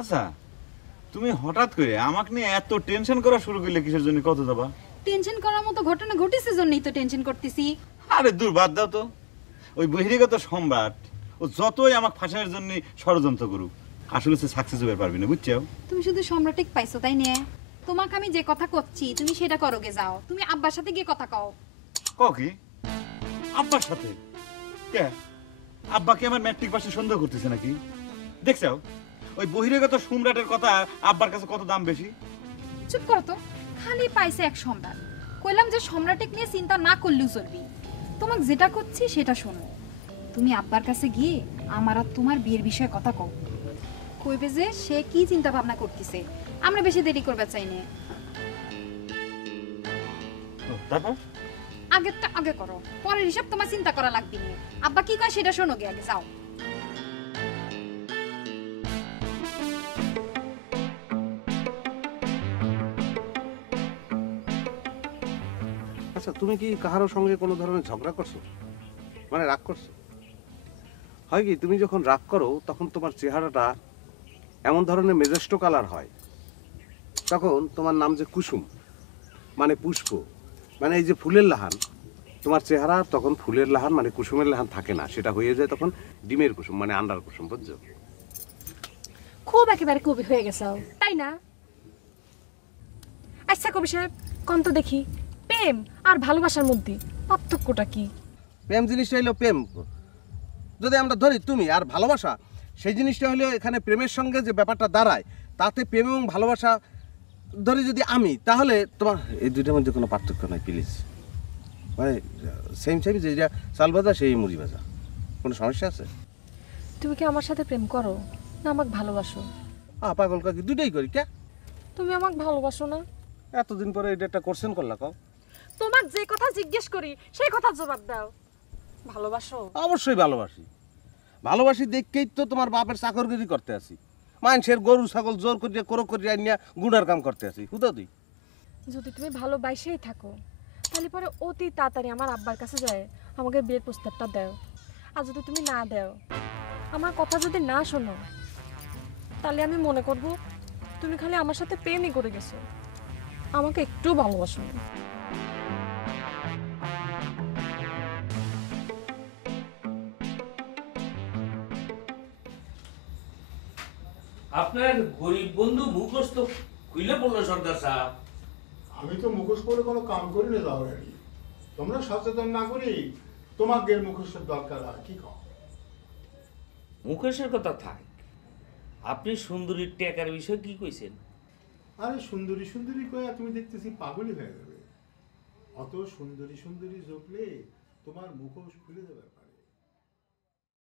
আচ্ছা, তুমি হঠাৎ করে আমাকে নিয়ে এত টেনশন করা শুরু করলে কিসের জন্য, কত যাবা? টেনশন করার মতো ঘটনা ঘটেছে জন্যই তো টেনশন করতেছি। আরে দূর, বাদ দাও তো। ওই বহিরাগত সম্রাট ও যতই আমাকে ফাঁসানোর জন্য ষড়যন্ত্র করুক, আসলে সে সাকসেস হতে পারবি না, বুঝছো? তুমি শুধু সম্রাটিক পাইছো তাই নিয়ে? তোমাকে আমি যে কথা করছি তুমি সেটা করোগে যাও। তুমি আব্বার সাথে গিয়ে কথা কও। কি আব্বার সাথে? কে? আব্বা কি আমার ম্যাট্রিক পাশে সন্দেহ করতেছে নাকি? দেখছো ওই বহিরাগত সম্রাটের কথা আব্বার কাছে কত দাম বেশি? চুপ করো তো, খালি পাইছে এক সম্রাট। কইলাম যে সম্রাটিক নিয়ে চিন্তা না করলেও চলবি। তোমাকে যেটা করছি সেটা শোনো। তুমি আব্বার কাছে গিয়ে আমার আর তোমার বিয়ের বিষয়ে কথা কও। কইবে যে সে কি চিন্তা ভাবনা করতেছে, আমরা বেশি দেরি করবে চাই না। তারপর আগেরটা আগে করো, পরের হিসাব তোমার চিন্তা করা লাগবে না। আব্বা কি কয় সেটা শোনো গে, আগে যাও। আচ্ছা, তুমি কি কাহারো সঙ্গে কোনো ধরনের ঝগড়া করছো, মানে রাগ করছো? হয় কি, তুমি যখন রাগ করো তখন তোমার চেহারাটা এমন ধরনের মেজেস্টো কালার হয়, তখন তোমার নাম যে কুসুম মানে পুষ্প, মানে এই যে ফুলের লাহান, তোমার চেহারা তখন ফুলের লাহান মানে কুসুমের লাহান থাকে না, সেটা হয়ে যায় তখন ডিমের কুসুম মানে আন্ডার কুসুম, বুঝছো? খুব একেবারে কবি হয়ে গেছো, তাই না? আচ্ছা কবি সাহেব, কোন তো দেখি প্রেম আর ভালোবাসার মধ্যে পার্থক্যটা কি? প্রেম জিনিসটা হলো প্রেম যদি আমরা ধরি, তুমি আর ভালোবাসা সেই জিনিসটা হলো এখানে প্রেমের সঙ্গে যে ব্যাপারটা দাঁড়ায়, তাতে প্রেম এবং ভালোবাসা ধরি যদি আমি, তাহলে তোমার এই দুইটার মধ্যে কোনো পার্থক্য নাই প্লিজ। মানে সেম সেম, যেটা চাল ভাজা সেই মুড়ি ভাজা, কোনো সমস্যা আছে? তুমি কি আমার সাথে প্রেম করো না আমাকে ভালোবাসো? পাগল কাকি দুইটাই করি কে? তুমি আমাকে ভালোবাসো না? এতদিন পরে এটা একটা কোশ্চেন করলা কও। তোমাক যে কথা জিজ্ঞেস করি সেই কথা জবাব দাও। ভালোবাসো? অবশ্যই ভালোবাসি। ভালোবাসি দেখেই তো তোমার বাপের চাকরগিরি করতে আসি, মানুষের গরু ছাগল জোর করিয়া করো করিয়া নিয়ে গুণার কাম করতে আসি। হুদা তুই যদি তুমি ভালোবাসেই থাকো তাহলে পরে অতি তাড়াতাড়ি আমার আব্বার কাছে যায় আমাকে বিয়ের প্রস্তাবটা দাও। আর যদি তুমি না দাও, আমার কথা যদি না শোনো, তাহলে আমি মনে করব তুমি খালি আমার সাথে প্রেমই করে গেছো, আমাকে একটু ভালোবাসো না। আপনার গরিব বন্ধু মুখোশ তো খুলে পড়লো সর্দার সাহেব। আমি তো মুখোশ করে কোনো কাম করি না দাওরানি। তোমরা সচেতন না করি তোমাকে মুখোশের দরকার হয় কি কম? মুখোশের কথা থাক, আপনি সুন্দরীর টেকার বিষয়ে কি কইছেন? আরে সুন্দরী সুন্দরী কয়া তুমি দেখতেছি পাগলই হয়ে যাবে। অত সুন্দরী সুন্দরী জপলে তোমার মুখোশ খুলে যাবে।